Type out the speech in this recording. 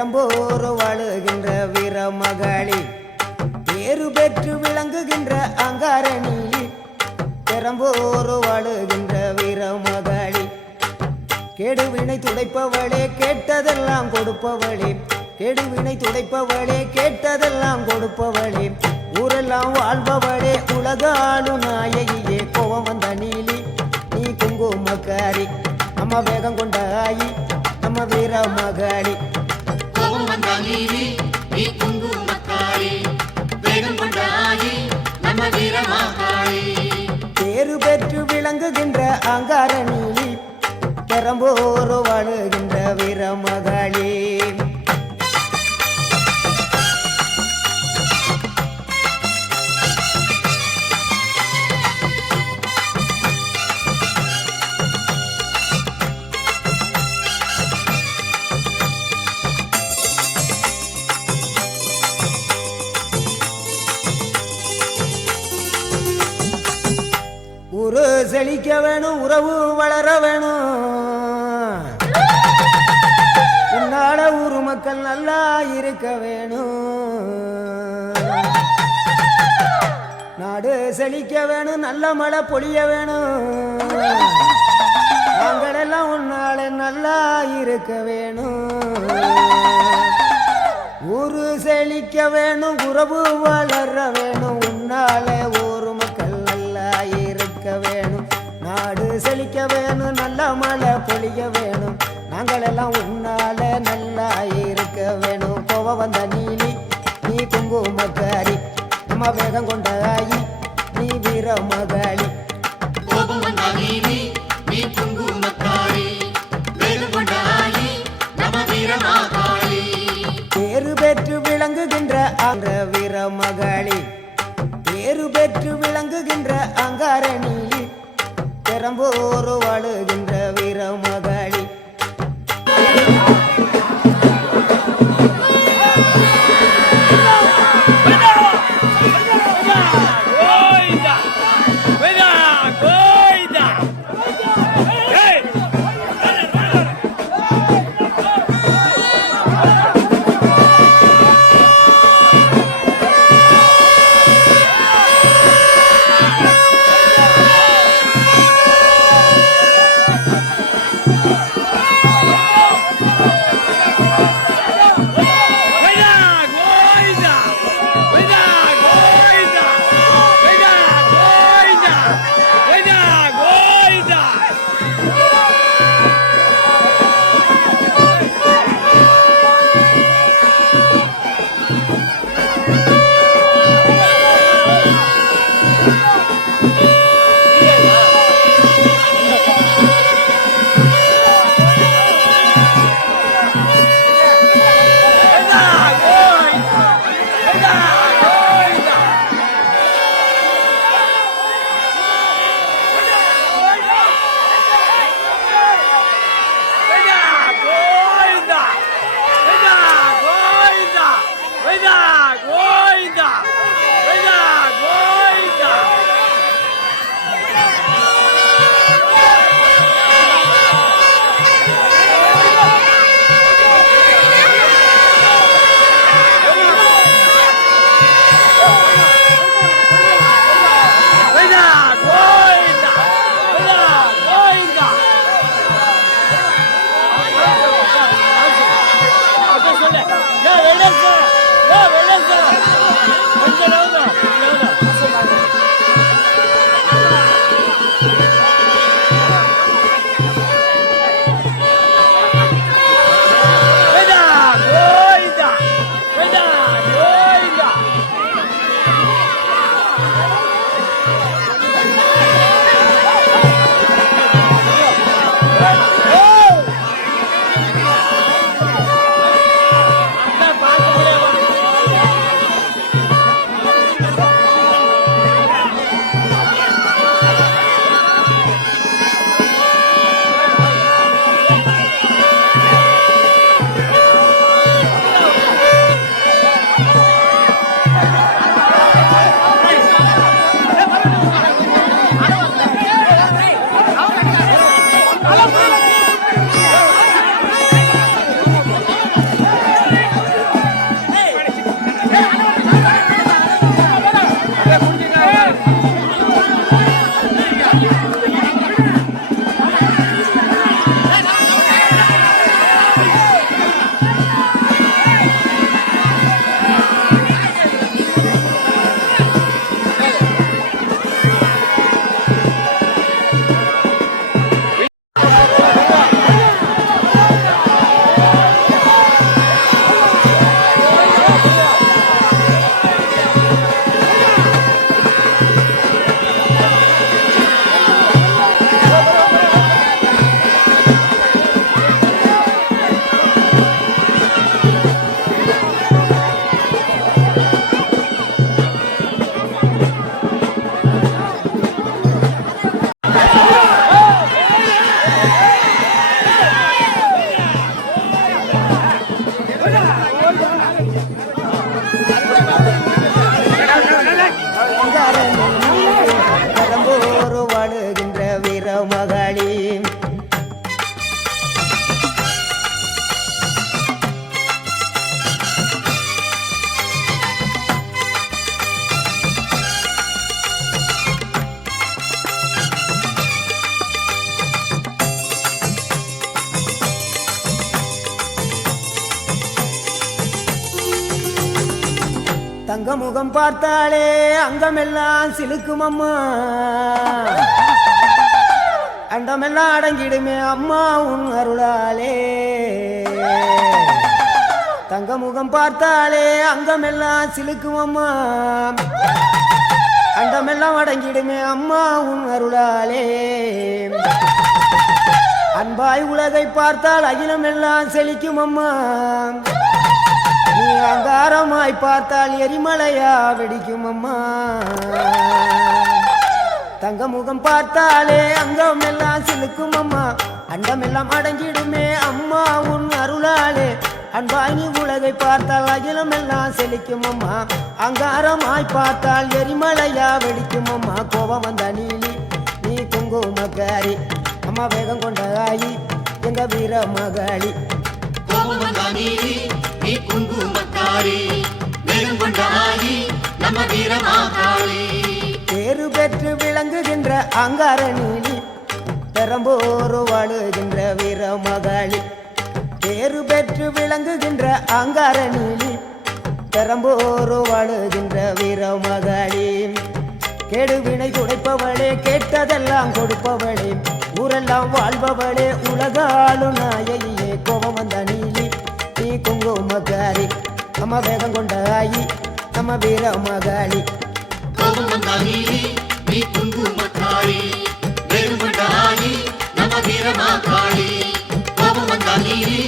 பெரம்போர் வாழுகின்ற வீரமகளி பேரு பெற்று விளங்குகின்ற அங்காரணிலி பெரம்போர் வாழுகின்ற வீரமகளி கேடுவினை துடைப்பவளே கேட்டதெல்லாம் கொடுப்பவளே கேடுவினை துடைப்பவளே கேட்டதெல்லாம் கொடுப்பவளே ஊரெல்லாம் வாழ்பவளே உலகாளு நாயகியே கோவம் வந்த நீலி நீ குங்குமக்காரி நம்ம வேகம் கொண்ட ஆயி நம்ம வீரமகளி கோபம் வந்த நீலி நீ குங்குமக்காரி வேகம் கொண்ட ஆயி நம்ம வீரமகளி பேரு பெற்று விளங்குகின்ற அங்காரணிலி பெரம்போர் வாழுகின்ற வீரமகளி ஊரு செழிக்க வேணும் உறவு வளர வேணும் உன்னால ஊரு மக்கள் நல்லா இருக்க வேணும் நாடு செழிக்க வேணும் நல்ல மழை பொழிய வேணும் நாங்களெல்லாம் உன்னால நல்லா இருக்க வேணும் ஊரு செழிக்க வேணும் உறவு வளர வேணும் உன்னால ஊரு மக்கள் நல்லா இருக்க வேணும் நாடு செழிக்க வேணும் நல்ல மழை பொழிய வேணும் நாங்களெல்லாம் உன்னால நல்லா இருக்க வேணும் கோவ வந்த நீலி நீ குங்குமக்காரி நம்ம வேகம் கொண்ட ஆயி நீ வீரமகளி கோபம் வந்த நீலி நீ குங்குமக்காரி வேகம் கொண்ட ஆயி நம்ம வீரமகளி பேரு பெற்று விளங்குகின்ற அந்த வீரமகளி பேரு பெற்று விளங்குகின்ற அங்காரணிலி பெரம்போர் வாழுகின்ற வீரமகளி பார்க்க பெரம்பூர் வாழுகின்ற வீரமகளி தங்க முகம் பார்த்தாலே அங்கமெல்லாம் சிலுக்கும் அம்மா அண்டமெல்லாம் அடங்கிடுமே அம்மா உன் அருளாலே தங்க முகம் பார்த்தாலே அங்கமெல்லாம் சிலுக்கும் அம்மா அண்டமெல்லாம் அடங்கிடுமே அம்மா உன் அருளாலே அன்பாய் உலகை பார்த்தால் அகிலமெல்லாம் செழிக்கும் அம்மா நீ அங்காரமாய் பார்த்தால் எரிமலையா வெடிக்கும் அம்மா தங்க முகம் பார்த்தாலே அங்கம் எல்லாம் சிலுக்கும் அம்மா அண்டம் எல்லாம் அடங்கிடுமே அம்மா உன் அருளாலே அன்பாய் நீ உலகை பார்த்தால் அகிலம் எல்லாம் செழிக்கும் அம்மா அங்காரமாய் பார்த்தால் எரிமலையா வெடிக்கும் அம்மா கோபம் வந்த நீலி நீ குங்குமக்காரி அம்மா வேகம் கொண்ட ஆயி எங்க வீர மகளி கோபம் வந்த நீலி நீ குங்குமக்காரி வேகம் கொண்ட ஆயி நம்ம வீரமாகாளி பேரு பெற்று விளங்குகின்ற அங்கார நீலி பெரம்பூர் வாழுகின்ற வீரமகளி பேரு பெற்று விளங்குகின்ற அங்கார நீலி பெரம்பூர் வாழுகின்ற வீரமகளி கெடுவினை துடைப்பவளே கேட்டதெல்லாம் கொடுப்பவளே ஊரெல்லாம் வாழ்பவளே உலகாலும் நாயகியே கோபம் வந்த நீலி நீ குங்குமக்காரி நம்ம வேகம் கொண்ட ஆயி நம்ம வீரமகளி கோபம் வந்த நீலி நீ குங்குமக்காரி வேகம் கொண்ட ஆயி நம்ம வீரமாகாளி கோபம் வந்த நீலி